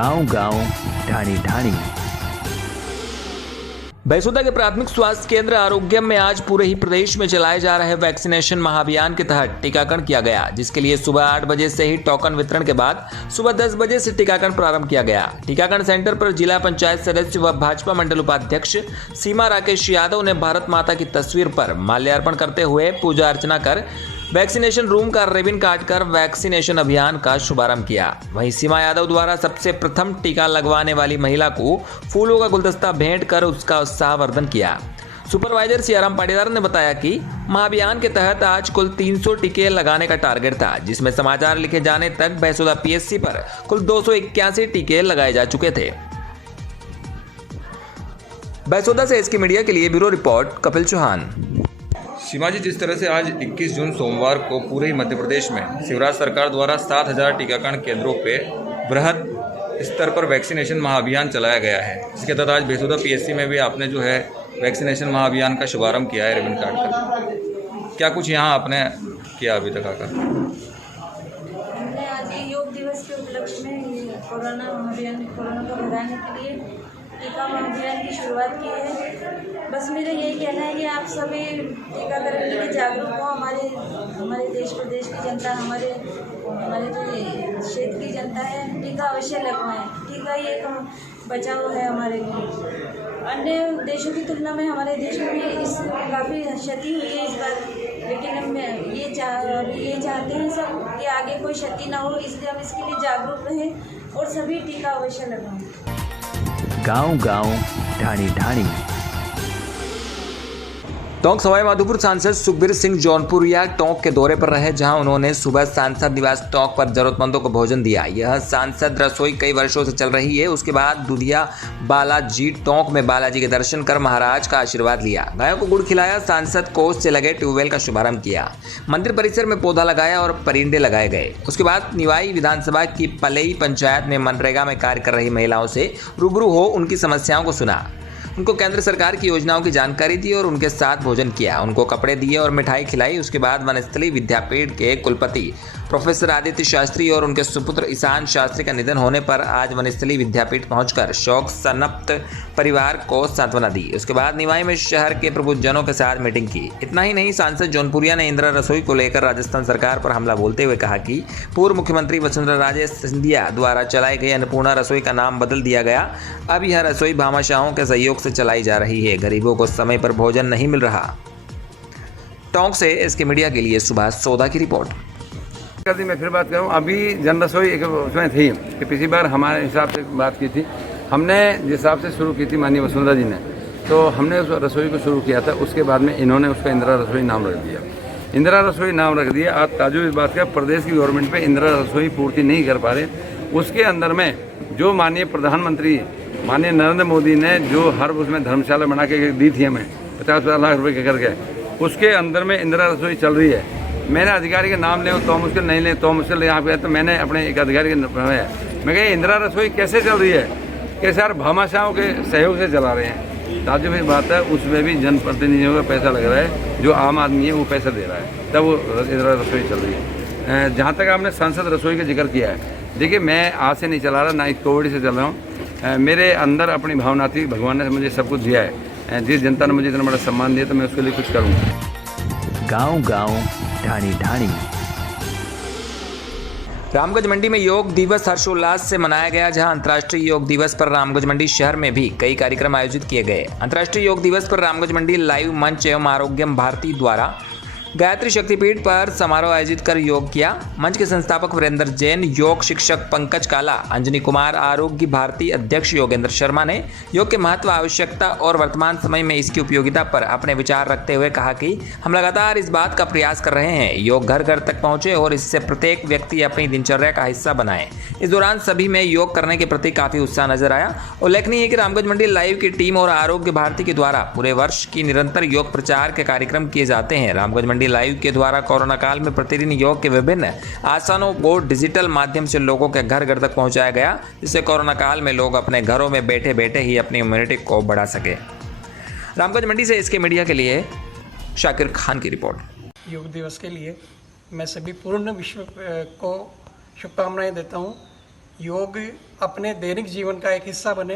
गांव-गांव, ढाणी-ढाणी। बैसोदा के प्राथमिक स्वास्थ्य केंद्र आरोग्यम में आज पूरे ही प्रदेश में चलाए जा रहे वैक्सीनेशन महाअभियान के तहत टीकाकरण किया गया, जिसके लिए सुबह 8 बजे से ही टोकन वितरण के बाद सुबह 10 बजे से टीकाकरण प्रारंभ किया गया। टीकाकरण सेंटर पर जिला पंचायत सदस्य व भाजपा मंडल उपाध्यक्ष सीमा राकेश यादव ने भारत माता की तस्वीर पर माल्यार्पण करते हुए पूजा अर्चना कर वैक्सीनेशन रूम का रिबन काटकर वैक्सीनेशन अभियान का शुभारंभ किया। वहीं सीमा यादव द्वारा सबसे प्रथम टीका लगवाने वाली महिला को फूलों का गुलदस्ता भेंट कर उसका उत्साहवर्धन किया। सुपरवाइजर सियाराम पाटीदार ने बताया कि महाअभियान के तहत आज कुल 300 टीके लगाने का टारगेट था, जिसमें समाचार लिखे जाने तक बैसोदा पीएचसी पर कुल 281 टीके लगाए जा चुके थे। बैसोदा से एसके मीडिया के लिए ब्यूरो रिपोर्ट कपिल चौहान। सीमा जी, जिस तरह से आज 21 जून सोमवार को पूरे ही मध्य प्रदेश में शिवराज सरकार द्वारा 7000 टीकाकरण केंद्रों पे बृहद स्तर पर वैक्सीनेशन महाअभियान चलाया गया है, इसके तहत आज बैसोदा पीएचसी में भी आपने जो है वैक्सीनेशन महाअभियान का शुभारंभ किया है रिबन काट कर। क्या कुछ यहाँ आपने किया अभी तक आकर? हमने आज योग दिवस के उपलक्ष्य में कोरोना महाअभियान कोरोना को भगाने के लिए टीका महाअभियान की शुरुआत की है। बस मेरा यही कहना है कि आप सभी टीकाकरण के लिए जागरूक हो। हमारे देश प्रदेश की जनता, हमारे जो क्षेत्र की जनता है, टीका अवश्य लगवाएं। टीका ही एक बचाव है हमारे लिए। अन्य देशों की तुलना में हमारे देश में भी इस काफ़ी क्षति हुई है इस बार, लेकिन हम ये चाहते हैं सब कि आगे कोई क्षति ना हो, इसलिए हम इसके लिए जागरूक रहें और सभी टीका अवश्य लगवाएं। गांव-गांव, ढाणी-ढाणी। टोंक सवाई माधोपुर सांसद सुखबीर सिंह जौनपुरिया टोंक के दौरे पर रहे, जहां उन्होंने सुबह सांसद निवास टोंक पर जरूरतमंदों को भोजन दिया। यह सांसद रसोई कई वर्षों से चल रही है। उसके बाद दुधिया बालाजी टोंक में बालाजी के दर्शन कर महाराज का आशीर्वाद लिया, गायों को गुड़ खिलाया, सांसद कोष से लगे ट्यूबवेल का शुभारंभ किया, मंदिर परिसर में पौधा लगाया और परिंदे लगाए गए। उसके बाद निवाई विधानसभा की पलई पंचायत में मनरेगा में कार्य कर रही महिलाओं से रूबरू हो उनकी समस्याओं को सुना, उनको केंद्र सरकार की योजनाओं की जानकारी दी और उनके साथ भोजन किया, उनको कपड़े दिए और मिठाई खिलाई। उसके बाद वनस्थली विद्यापीठ के कुलपति प्रोफेसर आदित्य शास्त्री और उनके सुपुत्र ईशान शास्त्री का निधन होने पर आज वनस्थली विद्यापीठ पहुंचकर शोक संतप्त परिवार को सांत्वना दी। उसके बाद निवाई में शहर के प्रबुद्धजनों के साथ मीटिंग की। इतना ही नहीं, सांसद जौनपुरिया ने इंदिरा रसोई को लेकर राजस्थान सरकार पर हमला बोलते हुए कहा कि पूर्व मुख्यमंत्री वसुंधरा राजे सिंधिया द्वारा चलाई गई अन्नपूर्णा रसोई का नाम बदल दिया गया। अब यह रसोई भामाशाहों के सहयोग से चलाई जा रही है, गरीबों को समय पर भोजन नहीं मिल रहा। टोंक से इसके मीडिया के लिए सुभाष सौदा की रिपोर्ट। मैं फिर बात करूं, अभी जन रसोई एक उसमें थी कि पिछली बार हमारे हिसाब से बात की थी, हमने जिस हिसाब से शुरू की थी माननीय वसुंधरा जी ने, तो हमने उस रसोई को शुरू किया था। उसके बाद में इन्होंने उसका इंदिरा रसोई नाम रख दिया। इंदिरा रसोई नाम रख दिया। आज ताजुब इस बात का, प्रदेश की गवर्नमेंट पे इंदिरा रसोई पूर्ति नहीं कर पा रहे। उसके अंदर में जो माननीय प्रधानमंत्री माननीय नरेंद्र मोदी ने जो हर उसमें धर्मशाला बना के दी थी हमें 50-50 लाख रुपए के करके, उसके अंदर में इंदिरा रसोई चल रही है। मैंने अधिकारी के नाम ले तो मुश्किल, नहीं ले तो मुश्किल, यहाँ पे तो मैंने अपने एक अधिकारी के मैं कहा इंदिरा रसोई कैसे चल रही है कि सर भामाशाहों के सहयोग से चला रहे हैं। ताजुब की बात है, उसमें भी जनप्रतिनिधियों का पैसा लग रहा है, जो आम आदमी है वो पैसा दे रहा है, तब वो इंदिरा रसोई चल रही है। जहाँ तक आपने सांसद रसोई का जिक्र किया है, देखिए मैं आज से नहीं चला रहा, ना कोविड से चल रहा हूँ। मेरे अंदर अपनी भावना थी, भगवान ने मुझे सब कुछ दिया है। जिस जनता ने मुझे इतना बड़ा सम्मान दिया तो मैं उसके लिए कुछ करूँगा। गांव-गांव, ढाणी-ढाणी। रामगंज मंडी में योग दिवस हर्षोल्लास से मनाया गया, जहां अंतर्राष्ट्रीय योग दिवस पर रामगंज मंडी शहर में भी कई कार्यक्रम आयोजित किए गए। अंतर्राष्ट्रीय योग दिवस पर रामगंज मंडी लाइव मंच एवं आरोग्यम भारती द्वारा गायत्री शक्तिपीठ पर समारोह आयोजित कर योग किया। मंच के संस्थापक वीरेंद्र जैन, योग शिक्षक पंकज काला, अंजनी कुमार, आरोग्य भारती अध्यक्ष योगेंद्र शर्मा ने योग के महत्व, आवश्यकता और वर्तमान समय में इसकी उपयोगिता पर अपने विचार रखते हुए कहा कि हम लगातार इस बात का प्रयास कर रहे हैं योग घर घर तक पहुंचे और इससे प्रत्येक व्यक्ति अपनी दिनचर्या का हिस्सा बनाए। इस दौरान सभी में योग करने के प्रति काफी उत्साह नजर आया। उल्लेखनीय है कि रामगंज मंडी लाइव की टीम और आरोग्य भारती के द्वारा पूरे वर्ष की निरंतर योग प्रचार के कार्यक्रम किए जाते हैं। रामगंज मंडी लाइव के द्वारा कोरोना काल में प्रतिदिन योग के विभिन्न आसनों को डिजिटल माध्यम से लोगों के घर घर तक पहुंचाया गया, जिससे कोरोना काल में लोग अपने घरों में बैठे बैठे ही अपनी इम्यूनिटी को बढ़ा सके। रामगंज मंडी से इसके मीडिया के लिए शाकिर खान की रिपोर्ट। योग दिवस के लिए मैं सभी पूर्ण विश्व को शुभकामनाएं देता हूं। योग अपने दैनिक जीवन का एक हिस्सा बने।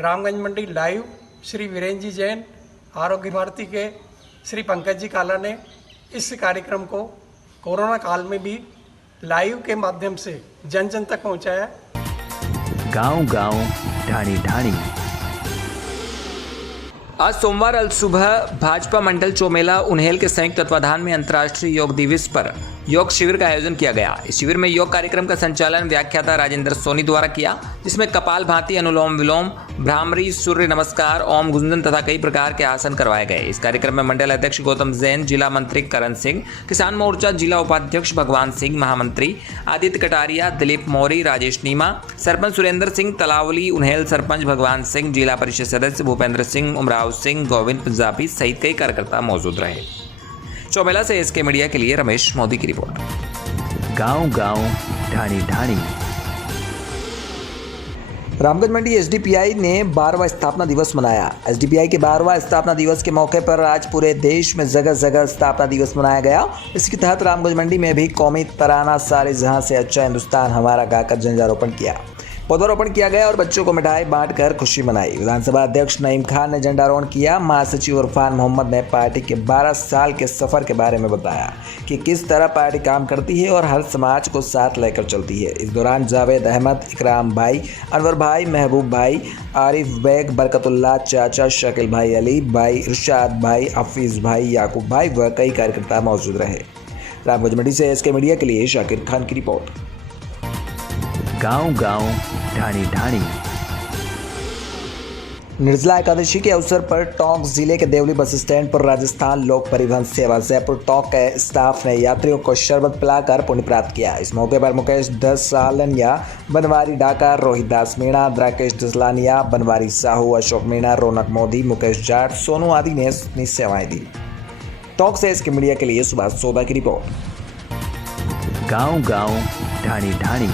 रामगंज मंडी लाइव श्री वीरेंद्र जी जैन, आरोग्य भारती के श्री पंकज जी काला ने इस कार्यक्रम को कोरोना काल में भी लाइव के माध्यम से जन जन तक पहुंचाया। गांव-गांव, ढाणी-ढाणी। आज सोमवार अल सुबह भाजपा मंडल चोमेला उन्हेल के संयुक्त तत्वाधान में अंतर्राष्ट्रीय योग दिवस पर योग शिविर का आयोजन किया गया। इस शिविर में योग कार्यक्रम का संचालन व्याख्याता राजेंद्र सोनी द्वारा किया, जिसमें कपाल भाती, अनुलोम विलोम, भ्रामरी, सूर्य नमस्कार, ओम गुंजन तथा कई प्रकार के आसन करवाए गए। इस कार्यक्रम में मंडल अध्यक्ष गौतम जैन, जिला मंत्री करण सिंह, किसान मोर्चा जिला उपाध्यक्ष भगवान सिंह, महामंत्री आदित्य कटारिया, दिलीप मौर्य, राजेश नीमा, सरपंच सुरेंद्र सिंह तलावली, उन्हेल सरपंच भगवान सिंह, जिला परिषद सदस्य भूपेंद्र सिंह, उमराव सिंह, गोविंद पंजाबी सहित कई कार्यकर्ता मौजूद रहे। चौमेला से एसके मीडिया के लिए रमेश मोदी की रिपोर्ट। गांव-गांव, ढाणी-ढाणी। रामगंज मंडी एसडीपीआई ने 12वां स्थापना दिवस मनाया। एसडीपीआई के 12वां स्थापना दिवस के मौके पर आज पूरे देश में जगह जगह स्थापना दिवस मनाया गया। इसके तहत रामगंज मंडी में भी कौमी तराना सारे जहां से अच्छा हिंदुस्तान हमारा गाकर झंडारोपण किया, पौधारोपण किया गया और बच्चों को मिठाई बांटकर खुशी मनाई। विधानसभा अध्यक्ष नईम खान ने झंडारोहण किया। महासचिव इरफान मोहम्मद ने पार्टी के 12 साल के सफर के बारे में बताया कि किस तरह पार्टी काम करती है और हर समाज को साथ लेकर चलती है। इस दौरान जावेद अहमद, इकराम भाई, अनवर भाई, महबूब भाई, आरिफ बेग, बरकतुल्लाह चाचा, शकील भाई, अली भाई, इरशाद भाई, हफीज भाई, याकूब भाई व कई कार्यकर्ता मौजूद रहे। रामगंज मंडी से एसके मीडिया के लिए शाकिर खान की रिपोर्ट। गांव-गांव, ढाणी-ढाणी। निर्जला एकादशी के अवसर पर टोंक जिले के देवली बस स्टैंड पर राजस्थान लोक परिवहन सेवा जयपुर टोंक के स्टाफ ने यात्रियों को शरबत पिलाकर पुण्य प्राप्त किया। इस मौके पर मुकेश दसालनिया, बनवारी डाका, रोहित दास मीणा, द्राकेश दसलानिया, बनवारी साहू, अशोक मीणा, रौनक मोदी, मुकेश जाट, सोनू आदि ने अपनी सेवाएं दी। टोंक से इसके मीडिया के लिए सुभाष सोदा की रिपोर्ट। गांव-गांव, ढाणी-ढाणी।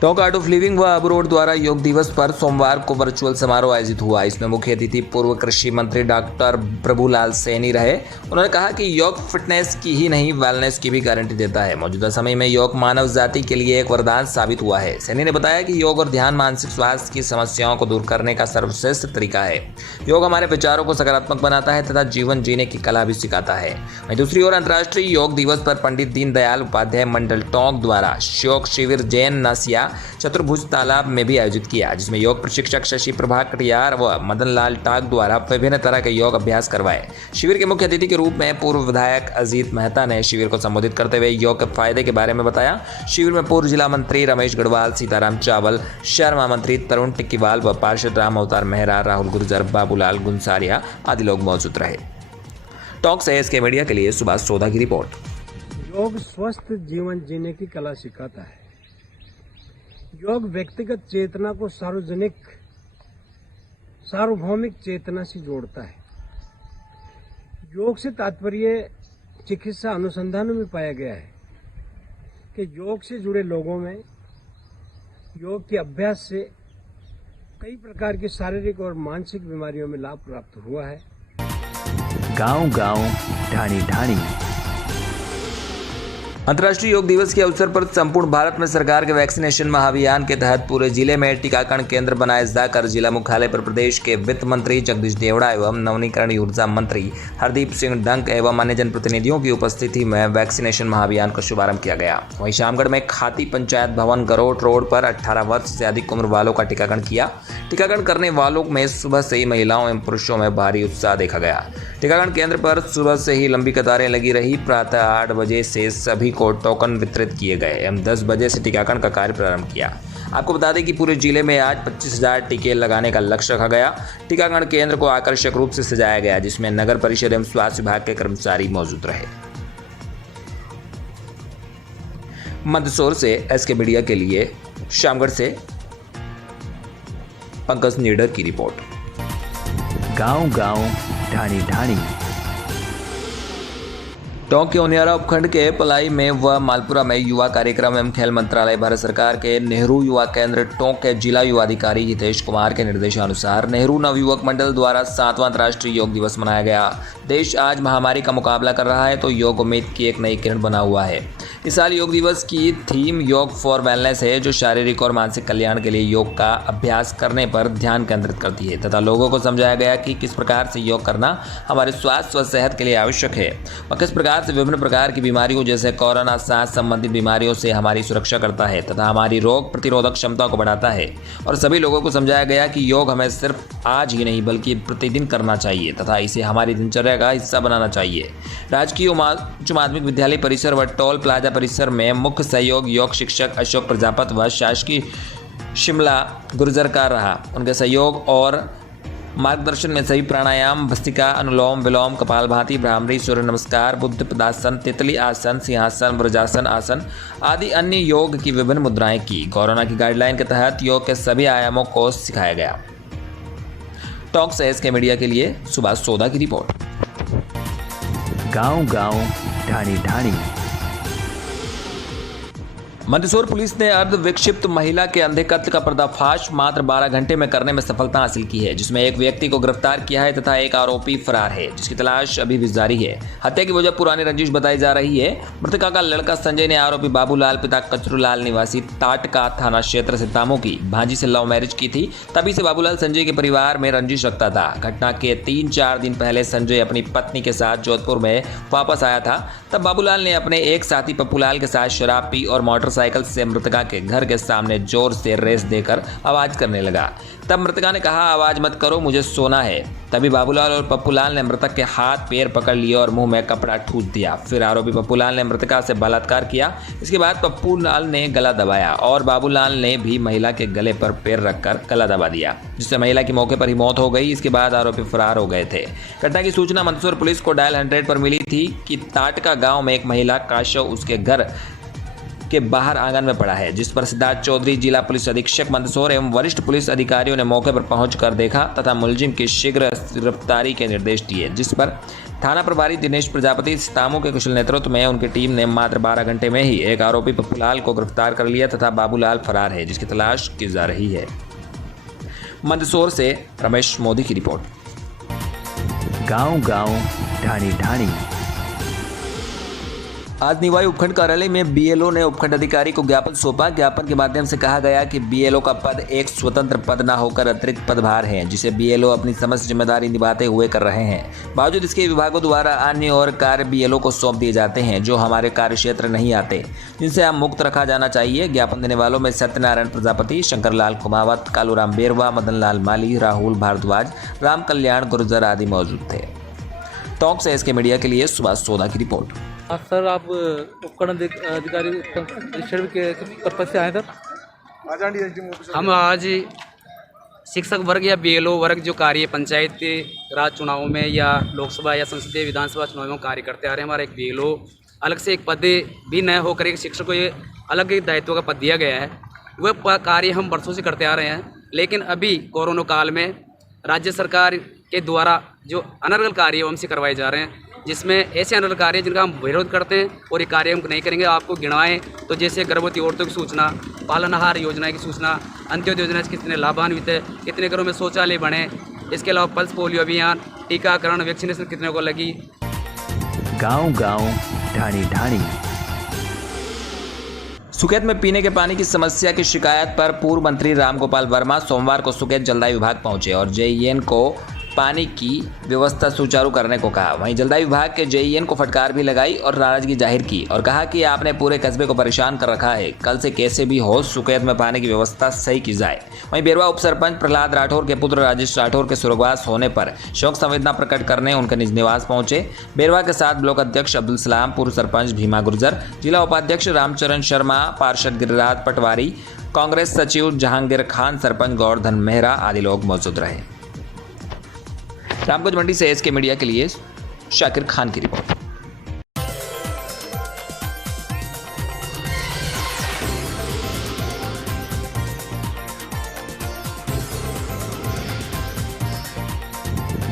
टोंक आर्ट ऑफ लिविंग व अबू रोड द्वारा योग दिवस पर सोमवार को वर्चुअल समारोह आयोजित हुआ। इसमें मुख्य अतिथि पूर्व कृषि मंत्री डॉक्टर प्रभुलाल सैनी रहे। उन्होंने कहा कि योग फिटनेस की ही नहीं, वेलनेस की भी गारंटी देता है। मौजूदा समय में योग मानव जाति के लिए एक वरदान साबित हुआ है। सैनी ने बताया कि योग और ध्यान मानसिक स्वास्थ्य की समस्याओं को दूर करने का सर्वश्रेष्ठ तरीका है। योग हमारे विचारों को सकारात्मक बनाता है तथा जीवन जीने की कला भी सिखाता है। वहीं दूसरी ओर अंतर्राष्ट्रीय योग दिवस पर पंडित दीनदयाल उपाध्याय मंडल टोंक द्वारा योग शिविर जैन नसिया चतुर्भुज तालाब में भी आयोजित किया, जिसमें योग प्रशिक्षक शशि प्रभा कटियार व मदन लाल टाक द्वारा विभिन्न तरह के योग अभ्यास करवाए। शिविर के मुख्य अतिथि के रूप में पूर्व विधायक अजीत मेहता ने शिविर को संबोधित करते हुए योग के फायदे के बारे में बताया। शिविर में पूर्व जिला मंत्री रमेश गढ़वाल, सीताराम चावल, शहर महामंत्री तरुण टिक्कीवाल व पार्षद राम अवतार मेहरा, राहुल गुर्जर, बाबूलाल गुंसारिया आदि लोग मौजूद रहे। टॉक से एसके मीडिया के लिए सुभाष सोदा की रिपोर्ट। योग स्वस्थ जीवन जीने की कला सिखाता है। योग व्यक्तिगत चेतना को सार्वभौमिक चेतना से जोड़ता है। योग से तात्पर्य चिकित्सा अनुसंधानों में पाया गया है कि योग से जुड़े लोगों में योग के अभ्यास से कई प्रकार की शारीरिक और मानसिक बीमारियों में लाभ प्राप्त हुआ है। गांव-गांव, ढाणी-ढाणी। अंतर्राष्ट्रीय योग दिवस के अवसर पर संपूर्ण भारत में सरकार के वैक्सीनेशन महाअभियान के तहत पूरे जिले में टीकाकरण केंद्र बनाए जाकर जिला मुख्यालय पर प्रदेश के वित्त मंत्री जगदीश देवड़ा एवं नवनीकरणीय ऊर्जा मंत्री हरदीप सिंह डंक एवं अन्य जनप्रतिनिधियों की उपस्थिति में वैक्सीनेशन महाअभियान का शुभारंभ किया गया। वहीं शामगढ़ में खाती पंचायत भवन गरोट रोड पर 18 वर्ष से अधिक उम्र वालों का टीकाकरण किया। टीकाकरण करने वालों में सुबह से ही महिलाओं एवं पुरुषों में भारी उत्साह देखा गया। टीकाकरण केंद्र पर सुबह से ही लंबी कतारें लगी रही। प्रातः 8 बजे से सभी को टोकन वितरित किए गए एवं 10 बजे से टीकाकरण का कार्य प्रारंभ किया। आपको बता दें कि पूरे जिले में आज 25,000 टीके लगाने का लक्ष्य रखा गया। टीकाकरण केंद्र को आकर्षक रूप से सजाया गया, जिसमें नगर परिषद एवं स्वास्थ्य विभाग के कर्मचारी मौजूद रहे। मंदसौर से एसके मीडिया के लिए शामगढ़ से पंकज नीडर की रिपोर्ट। गांव-गांव, ढाणी-ढाणी। टोंक के उनियारा उपखंड के पलाई में व मालपुरा में युवा कार्यक्रम एवं खेल मंत्रालय भारत सरकार के नेहरू युवा केंद्र टोंक के जिला युवा अधिकारी हितेश कुमार के निर्देशानुसार नेहरू नवयुवक मंडल द्वारा 7वां अंतर्राष्ट्रीय योग दिवस मनाया गया। देश आज महामारी का मुकाबला कर रहा है तो योग उम्मीद की एक नई किरण बना हुआ है। इस साल योग दिवस की थीम योग फॉर वेलनेस है, जो शारीरिक और मानसिक कल्याण के लिए योग का अभ्यास करने पर ध्यान केंद्रित करती है तथा लोगों को समझाया गया कि किस प्रकार से योग करना हमारे स्वास्थ्य व सेहत के लिए आवश्यक है और किस प्रकार से विभिन्न प्रकार की बीमारियों जैसे कोरोना, सांस संबंधित बीमारियों से हमारी सुरक्षा करता है तथा हमारी रोग प्रतिरोधक क्षमता को बढ़ाता है। और सभी लोगों को समझाया गया कि योग हमें सिर्फ आज ही नहीं बल्कि प्रतिदिन करना चाहिए तथा इसे हमारी दिनचर्या का हिस्सा बनाना चाहिए। राजकीय उच्च माध्यमिक विद्यालय परिसर व टोल प्लाजा परिसर में मुख्य सहयोग योग शिक्षक अशोक प्रजापति व शासकीय शिमला गुर्जर का रहा। उनके सहयोग और मार्गदर्शन में सभी प्राणायाम, भस्त्रिका, अनुलोम विलोम, कपालभाति, भ्रामरी, सूर्य नमस्कार, बुद्ध पदासन, तितली आसन, सिंहासन, वज्रासन आसन आदि अन्य योग की विभिन्न मुद्राएं की। कोरोना की गाइडलाइन के तहत योग के सभी आयामों को सिखाया गया। टॉक सेस के मीडिया के लिए सुभाष सोदा की रिपोर्ट। गांव-गांव, ढाणी-ढाणी। मंदसौर पुलिस ने अर्ध विक्षिप्त महिला के अंधे कत्ल का पर्दाफाश मात्र 12 घंटे में करने में सफलता हासिल की है, जिसमें एक व्यक्ति को गिरफ्तार किया है तथा एक आरोपी फरार है, जिसकी तलाश अभी भी जारी है। हत्या की वजह पुरानी रंजिश बताई जा रही है। मृतका का लड़का संजय ने आरोपी बाबूलाल पिता कचरूलाल निवासी ताटका थाना क्षेत्र से तामो की भांजी से लव मैरिज की थी। तभी से बाबूलाल संजय के परिवार में रंजिश रखता था। घटना के 3-4 दिन पहले संजय अपनी पत्नी के साथ जोधपुर में वापस आया था। तब बाबूलाल ने अपने एक साथी पप्पूलाल के साथ शराब पी और मोटरसाइकिल से मृतका के घर के सामने जोर से रेस देकर आवाज करने लगा। तब मृतका ने कहा, आवाज मत करो, मुझे सोना है। तभी बाबूलाल और पप्पूलाल ने मृतक के हाथ पैर पकड़ लिए और मुंह में कपड़ा ठूस दिया। फिर आरोपी पप्पूलाल ने मृतका से बलात्कार किया। इसके बाद पप्पूलाल ने गला दबाया और बाबूलाल ने भी महिला के गले पर पैर रखकर गला दबा दिया, जिससे महिला की मौके पर ही मौत हो गई। इसके बाद आरोपी फरार हो गए थे। घटना की सूचना मंदसौर पुलिस को डायल 100 पर मिली थी कि ताटका गांव में एक महिला का शव उसके घर के बाहर आंगन में पड़ा है, जिस पर सिद्धार्थ चौधरी, जिला पुलिस अधीक्षक मंदसौर एवं वरिष्ठ पुलिस अधिकारियों ने मौके पर पहुंचकर देखा तथा मुलजिम की शीघ्र गिरफ्तारी के निर्देश दिए, जिस पर थाना प्रभारी दिनेश प्रजापति तामो के कुशल नेतृत्व में उनकी टीम ने मात्र 12 घंटे में ही एक आरोपी पप्पूलाल को गिरफ्तार कर लिया तथा बाबूलाल फरार है, जिसकी तलाश की जा रही है। मंदसौर से रमेश मोदी की रिपोर्ट। गांव-गांव, ढाणी-ढाणी। आज निवाई उपखंड कार्यालय में बीएलओ ने उपखंड अधिकारी को ज्ञापन सौंपा। ज्ञापन के माध्यम से कहा गया कि बीएलओ का पद एक स्वतंत्र पद न होकर अतिरिक्त पदभार है, जिसे बीएलओ अपनी समस्त जिम्मेदारी निभाते हुए कर रहे हैं। बावजूद इसके विभागों द्वारा अन्य और कार्य बीएलओ को सौंप दिए जाते हैं, जो हमारे कार्य क्षेत्र नहीं आते, जिनसे हम मुक्त रखा जाना चाहिए। ज्ञापन देने वालों में सत्यनारायण प्रजापति, शंकरलाल कुमावत, कालूराम बेरवा, मदनलाल माली, राहुल भारद्वाज, राम कल्याण गुर्जर आदि मौजूद थे। टॉक से इसके मीडिया के लिए सुभाष सोदा की रिपोर्ट। सर, आप उपकरण अधिकारी निरीक्षण के पर्पज से आए सर? हम आज शिक्षक वर्ग या बीएलओ वर्ग जो कार्य पंचायत राज चुनावों में या लोकसभा या संसदीय विधानसभा चुनावों में कार्य करते आ रहे हैं। हमारा एक बीएलओ अलग से एक पद भी न होकर एक शिक्षक को ये अलग एक दायित्व का पद दिया गया है। वह कार्य हम वर्षों से करते आ रहे हैं, लेकिन अभी कोरोना काल में राज्य सरकार के द्वारा जो अनर्गल कार्य हमसे करवाए जा रहे हैं, जिसमें ऐसे अनर्गल कार्य जिनका हम विरोध करते हैं और ये कार्य हम नहीं करेंगे। आपको गिनवाएं तो जैसे गर्भवती औरतों की सूचना, पालनहार योजना की सूचना, अंत्योदय योजना से कितने लाभान्वित है, कितने घरों में शौचालय बने, इसके अलावा पल्स पोलियो अभियान, टीकाकरण, वैक्सीनेशन कितने को लगी। गांव-गांव, ढाणी-ढाणी। सुकेत में पीने के पानी की समस्या की शिकायत पर पूर्व मंत्री रामगोपाल वर्मा सोमवार को सुकेत जलदाय विभाग पहुंचे और जेईएन को पानी की व्यवस्था सुचारू करने को कहा। वहीं जलदाय विभाग के जेईएन को फटकार भी लगाई और नाराजगी जाहिर की और कहा कि आपने पूरे कस्बे को परेशान कर रखा है। कल से कैसे भी हो सुकेत में पानी की व्यवस्था सही की जाए। वहीं बेरवा उप सरपंच प्रहलाद राठौर के पुत्र राजेश राठौर के स्वर्गवास होने पर शोक संवेदना प्रकट करने उनके निज निवास पहुंचे। बेरवा के साथ ब्लॉक अध्यक्ष अब्दुल सलाम, पूर्व सरपंच भीमा गुर्जर, जिला उपाध्यक्ष रामचरण शर्मा, पार्षद गिरिराज पटवारी, कांग्रेस सचिव जहांगीर खान, सरपंच गौरधन मेहरा आदि लोग मौजूद रहे। रामगंज मंडी से एसके मीडिया के लिए शाकिर खान की रिपोर्ट।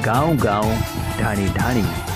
गांव-गांव, ढाणी-ढाणी।